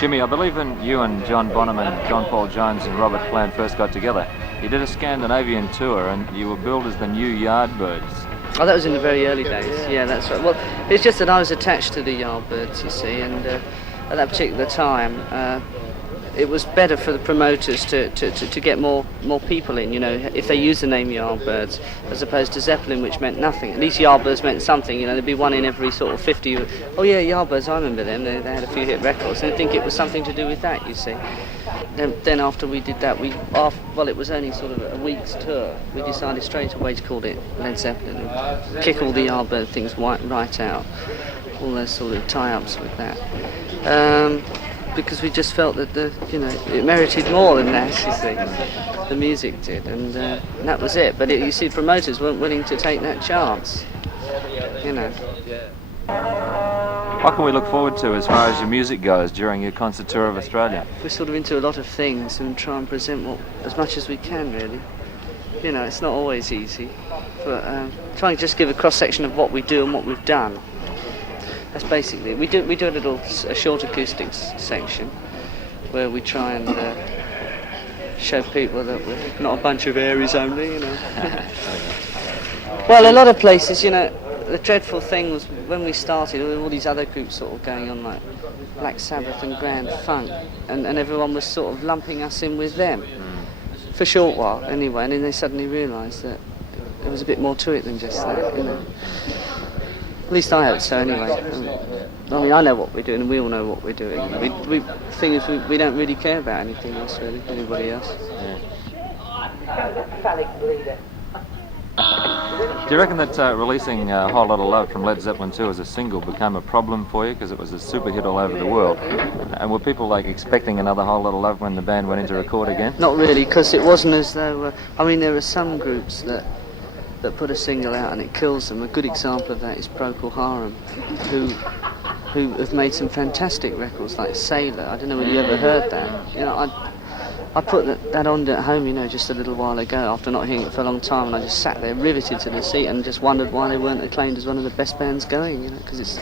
Jimmy, I believe when you and John Bonham and John Paul Jones and Robert Plant first got together, you did a Scandinavian tour and you were billed as the new Yardbirds. Oh, that was in the very early days. Yeah, that's right. Well, it's just that I was attached to the Yardbirds, you see, and at that particular time, it was better for the promoters to get more people in, you know, if they used the name Yardbirds, as opposed to Zeppelin, which meant nothing. At least Yardbirds meant something, you know, there'd be one in every sort of 50. Oh yeah, Yardbirds, I remember them, they had a few hit records, and I think it was something to do with that, you see. Then after we did that, well, it was only sort of a week's tour, we decided straight away to call it Led Zeppelin and kick all the Yardbird things right out, all those sort of tie-ups with that. Because we just felt that it merited more than that, you see. The music did, and that was it. But you see, promoters weren't willing to take that chance, you know. What can we look forward to as far as your music goes during your concert tour of Australia? We're sort of into a lot of things and try and present as much as we can, really. You know, it's not always easy, but trying to just give a cross-section of what we do and what we've done. That's basically we do a short acoustics section where we try and show people that we're not a bunch of Aries only, you know. Well, a lot of places, you know, the dreadful thing was when we started, all these other groups sort of going on like Black Sabbath and Grand Funk, and everyone was sort of lumping us in with them for a short while anyway, and then they suddenly realised that there was a bit more to it than just that, you know. At least I hope so, anyway. I mean, I know what we're doing, and we all know what we're doing. The thing is, we don't really care about anything else, really, anybody else. Do you reckon that releasing a Whole Lot of Love from Led Zeppelin 2 as a single became a problem for you because it was a super hit all over the world? And were people like expecting another Whole Lot of Love when the band went in to record again? Not really, because it wasn't as though... I mean, there are some groups that put a single out and it kills them. A good example of that is Procol Harum, who have made some fantastic records like Sailor. I don't know whether you ever heard that. You know, I put that on at home, you know, just a little while ago after not hearing it for a long time, and I just sat there riveted to the seat and just wondered why they weren't acclaimed as one of the best bands going, you know, because it's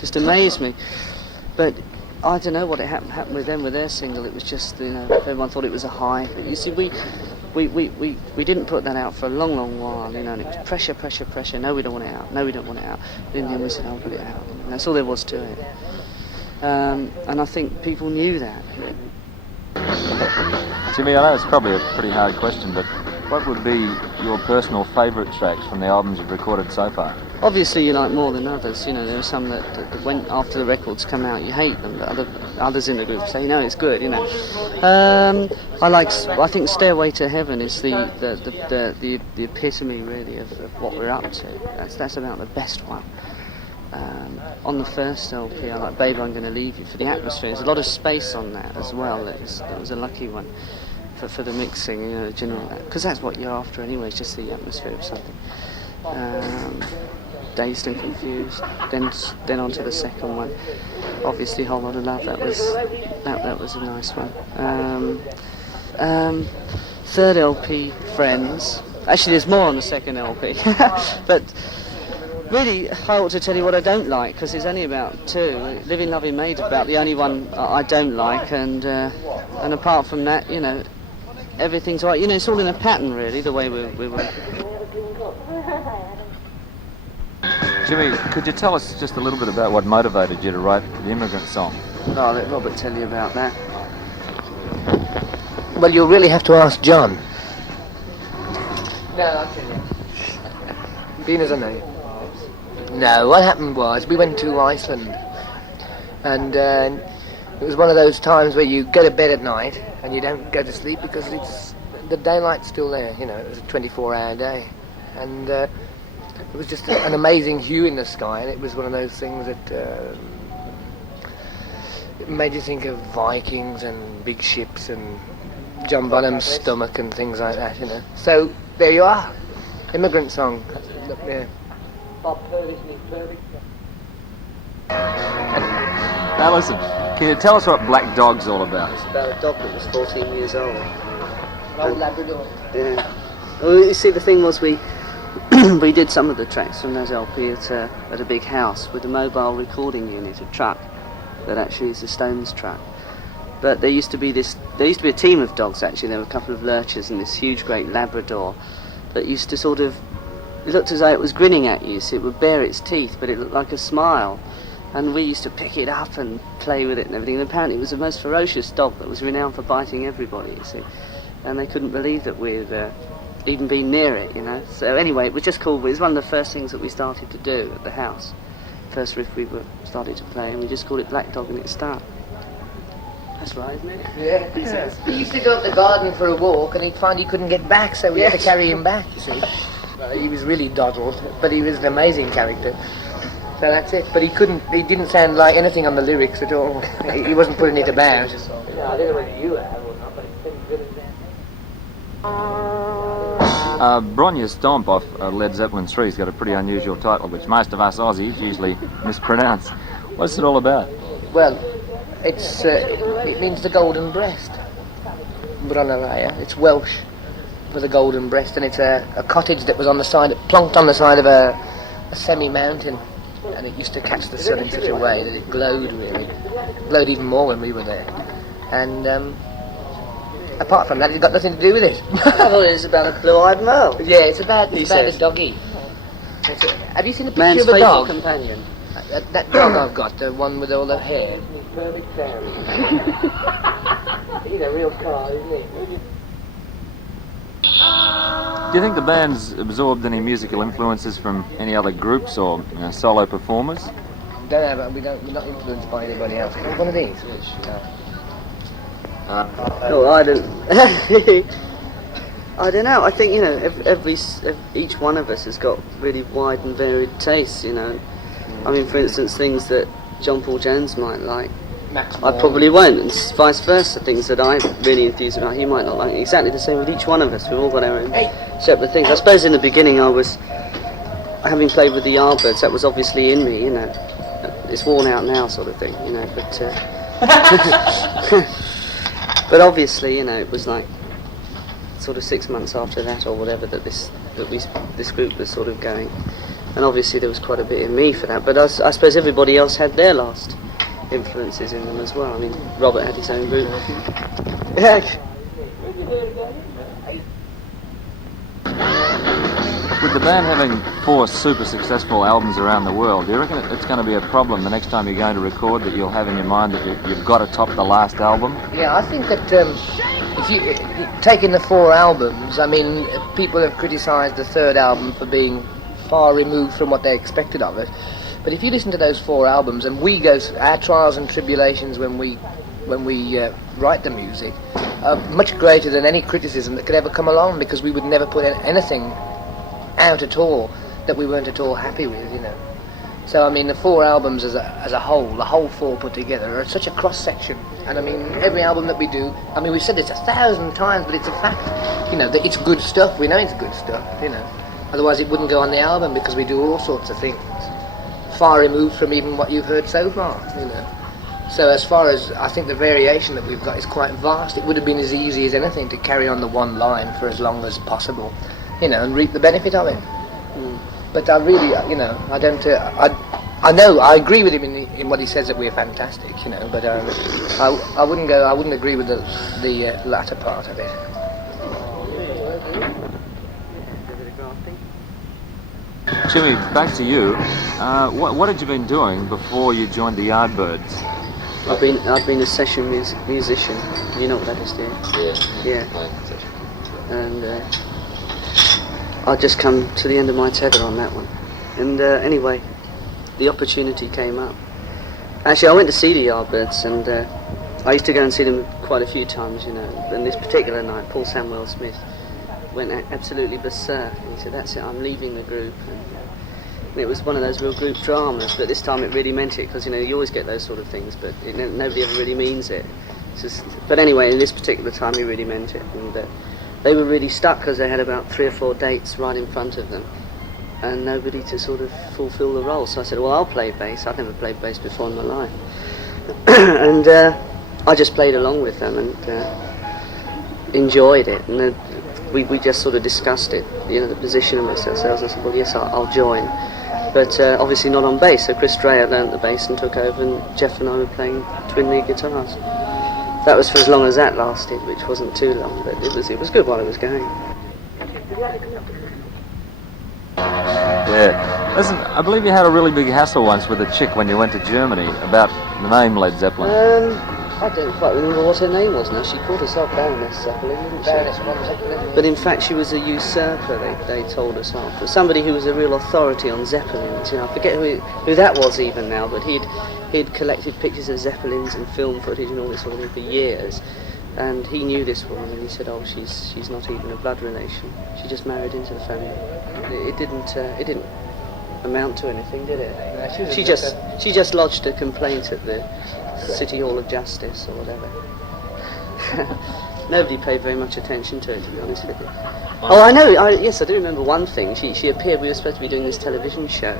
just amazed me. But I don't know what happened with them with their single. It was just, you know, everyone thought it was a high. But you see, we didn't put that out for a long while, you know, and it was pressure. No, we don't want it out. No, we don't want it out. But in the end, we said, I'll put it out. And that's all there was to it. And I think people knew that. Jimmy, I know it's probably a pretty hard question, but what would be your personal favourite tracks from the albums you've recorded so far? Obviously, you like more than others. You know, there are some that when after the records come out, you hate them, but others in the group say, no, it's good. You know, I think "Stairway to Heaven" is the epitome, really, of what we're up to. That's about the best one. On the first LP, I like "Baby, I'm Gonna Leave You" for the atmosphere. There's a lot of space on that as well. That was a lucky one for the mixing, you know, the general, because that's what you're after anyway. It's just the atmosphere of something. Dazed and Confused. Then on to the second one. Obviously, Whole Lot of Love. That was a nice one. Third LP, Friends. Actually, there's more on the second LP, but. Really, I ought to tell you what I don't like, because there's only about two. Living, Loving, Made about the only one I don't like, and apart from that, you know, everything's right. You know, it's all in a pattern, really, the way we work. Jimmy, could you tell us just a little bit about what motivated you to write the Immigrant Song? Oh, I'll let Robert tell you about that. Well, you'll really have to ask John. No, I'll tell you. Being as I know you. No, what happened was we went to Iceland, and it was one of those times where you go to bed at night and you don't go to sleep because the daylight's still there. You know, it was a 24-hour day, and it was just an amazing hue in the sky, and it was one of those things that it made you think of Vikings and big ships and John Bonham's stomach and things like that. You know, so there you are, Immigrant Song. Yeah. Now listen, can you tell us what Black Dog's all about? It's about a dog that was 14 years old. An old Labrador. Yeah. Well, you see, the thing was we did some of the tracks from those LP at a big house with a mobile recording unit, a truck that actually is a Stones truck. But there used to be a team of dogs actually. There were a couple of lurchers and this huge great Labrador that used to sort of, it looked as though it was grinning at you, so it would bare its teeth, but it looked like a smile. And we used to pick it up and play with it and everything. And apparently it was the most ferocious dog that was renowned for biting everybody, you see. And they couldn't believe that we'd even been near it, you know. So anyway, it was just cool. It was one of the first things that we started to do at the house. First riff we started to play, and we just called it Black Dog and it started. That's right, isn't it? Yeah. He used to go up the garden for a walk, and he'd find he couldn't get back, so we had to carry him back, you see. He was really doddled, but he was an amazing character. So that's it. But he didn't sound like anything on the lyrics at all. He wasn't putting it about. Yeah, I don't know whether you have or not, but it's been good as that. Bronya Stomp off Led Zeppelin 3's got a pretty unusual title, which most of us Aussies usually mispronounce. What's it all about? Well, it means the golden breast. Bronnaraya. It's Welsh for the golden breast, and it's a cottage that was on the side, plonked on the side of a semi-mountain, and it used to catch the sun in such a way that it glowed really. It glowed even more when we were there. And apart from that, it's got nothing to do with it. I thought it was about a blue-eyed mole. Yeah, it's about a doggy. Have you seen a picture Man's of a faithful dog? companion. That dog I've got, the one with all the hair. Perfect fairy. He's a real car, isn't he? Do you think the band's absorbed any musical influences from any other groups or solo performers? Don't know, but we're not influenced by anybody else. Can I have one of these? Oh, I don't. I don't know. I think each one of us has got really wide and varied tastes. You know, I mean, for instance, things that John Paul Jones might like, I probably won't, and vice versa. Things that I'm really enthused about, he might not like. Exactly the same with each one of us. We've all got our own separate things. I suppose in the beginning, having played with the Yardbirds, that was obviously in me. You know, it's worn out now, sort of thing. You know, but but obviously, you know, it was like sort of 6 months after that or whatever that this group was sort of going, and obviously there was quite a bit in me for that. But I suppose everybody else had their last influences in them as well. I mean, Robert had his own group. With the band having 4 super successful albums around the world, do you reckon it's going to be a problem the next time you're going to record, that you'll have in your mind that you've got to top the last album? Yeah, I think that if you taking the 4 albums, I mean, people have criticised the 3rd album for being far removed from what they expected of it. But if you listen to those 4 albums, and we go our trials and tribulations when we write the music, are much greater than any criticism that could ever come along, because we would never put anything out at all that we weren't at all happy with, you know. So I mean, the 4 albums as a whole, the whole 4 put together, are such a cross section. And I mean, every album that we do, I mean, we've said this 1,000 times, but it's a fact, you know, that it's good stuff. We know it's good stuff, you know. Otherwise, it wouldn't go on the album, because we do all sorts of things far removed from even what you've heard so far, you know. So as far as, I think the variation that we've got is quite vast. It would have been as easy as anything to carry on the one line for as long as possible, you know, and reap the benefit of it. But I really, you know, I don't, I know, I agree with him in what he says, that we're fantastic, you know, but I wouldn't agree with the latter part of it. Jimmy, back to you. What had you been doing before you joined the Yardbirds? I've been a session musician. You know what that is, do you? Yeah. And I just come to the end of my tether on that one. And anyway, the opportunity came up. Actually, I went to see the Yardbirds, and I used to go and see them quite a few times, you know. And this particular night, Paul Samwell Smith went absolutely berserk. He said, "That's it, I'm leaving the group." And it was one of those real group dramas, but this time it really meant it, because, you know, you always get those sort of things, but nobody ever really means it. But anyway, in this particular time, he really meant it. And they were really stuck, because they had about 3 or 4 dates right in front of them, and nobody to sort of fulfill the role. So I said, well, I'll play bass. I've never played bass before in my life. And I just played along with them and enjoyed it. And we just sort of discussed it, you know, the position of ourselves. I said, well, yes, I'll join. But obviously not on bass. So Chris Dreyer learnt the bass and took over, and Jeff and I were playing twin lead guitars. that was for as long as that lasted, which wasn't too long, but it was good while it was going. Yeah. Listen, I believe you had a really big hassle once with a chick when you went to Germany about the name Led Zeppelin. I don't quite remember what her name was now. She called herself Baroness Zeppelin, didn't she? Baroness von Zeppelin. But in fact she was a usurper, they told us after. Somebody who was a real authority on Zeppelins. You know, I forget who that was even now, but he'd collected pictures of Zeppelins and film footage and all this sort of thing for years. And he knew this woman and he said, oh, she's not even a blood relation. She just married into the family. It didn't amount to anything, did it? No, she just lodged a complaint at the City Hall of Justice or whatever. Nobody paid very much attention to it, to be honest with you. Oh, I know. Yes, I do remember one thing. She appeared. We were supposed to be doing this television show,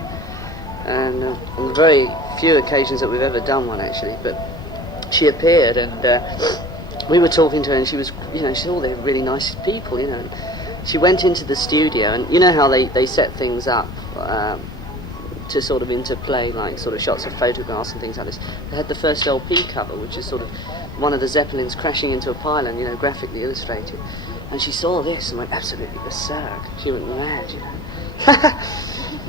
and on the very few occasions that we've ever done one, actually, but she appeared and. We were talking to her and she was, you know, she said, oh, they're really nice people, you know. And she went into the studio and you know how they set things up to sort of interplay, like sort of shots of photographs and things like this. They had the first LP cover, which is sort of one of the Zeppelins crashing into a pylon, you know, graphically illustrated. And she saw this and went absolutely berserk. She went mad, you know.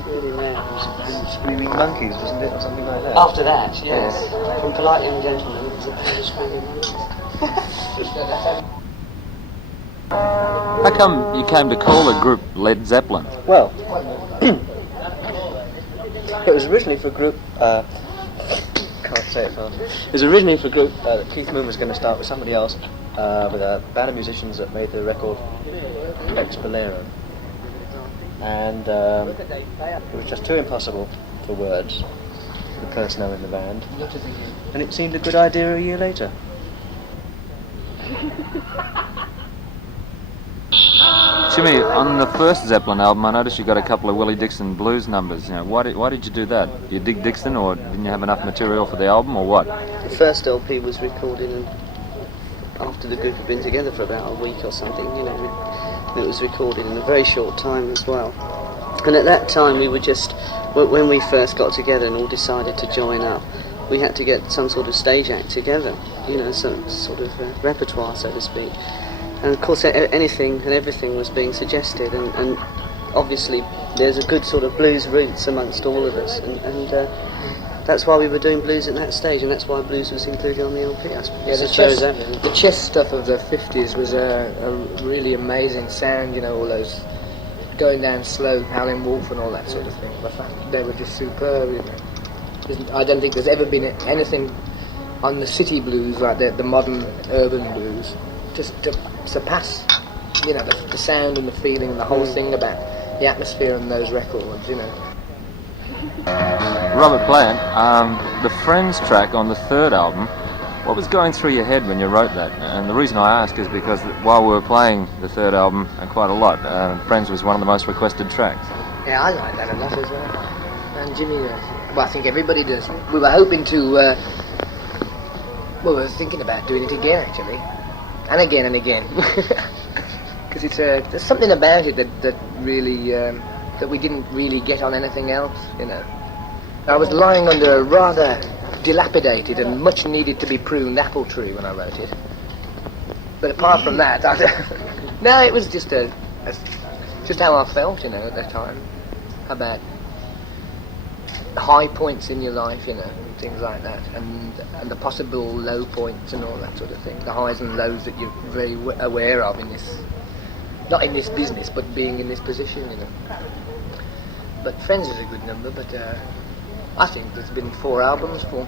Really mad. Screaming Monkeys, wasn't it, or something like that? After that, yes. From Polite Young Gentlemen, it was a band of Screaming Monkeys. How come you came to call the group Led Zeppelin? Well, it was originally for a group, can't say it fast. It was originally for a group that Keith Moon was going to start with somebody else, with a band of musicians that made the record Ex Bolero. And it was just too impossible for words, the personnel in the band. And it seemed a good idea a year later. Jimmy, on the first Zeppelin album, I noticed you got a couple of Willie Dixon blues numbers. You know, why did you do that? You dig Dixon, or didn't you have enough material for the album, or what? The first LP was recorded after the group had been together for about a week or something. You know, it was recorded in a very short time as well. And at that time, we were just, when we first got together and all decided to join up, we had to get some sort of stage act together, you know, some sort of repertoire, so to speak. And of course, anything and everything was being suggested, and obviously there's a good sort of blues roots amongst all of us, and that's why we were doing blues at that stage, and that's why blues was included on the LP, I suppose. Yeah, the chess stuff of the 50s was a really amazing sound, you know, all those going down slow, Howlin' Wolf and all that sort of thing. But they were just superb, you know. I don't think there's ever been anything on the city blues like the modern urban blues just to surpass, you know, the sound and the feeling and the whole thing about the atmosphere on those records, you know. Robert Plant, the Friends track on the third album, what was going through your head when you wrote that? And the reason I ask is because while we were playing the third album quite a lot, Friends was one of the most requested tracks. Yeah, I like that a lot as well. And Jimmy, well, I think everybody does. We were hoping to, well, we were thinking about doing it again, actually. And again. Because there's something about it that really, that we didn't really get on anything else, you know. I was lying under a rather dilapidated and much needed to be pruned apple tree when I wrote it. But apart from that, no, it was just just how I felt, you know, at the time, about high points in your life, you know, and things like that, and the possible low points and all that sort of thing, the highs and lows that you're very aware of in this, not in this business, but being in this position, you know. But Friends is a good number, but I think there's been 4 albums for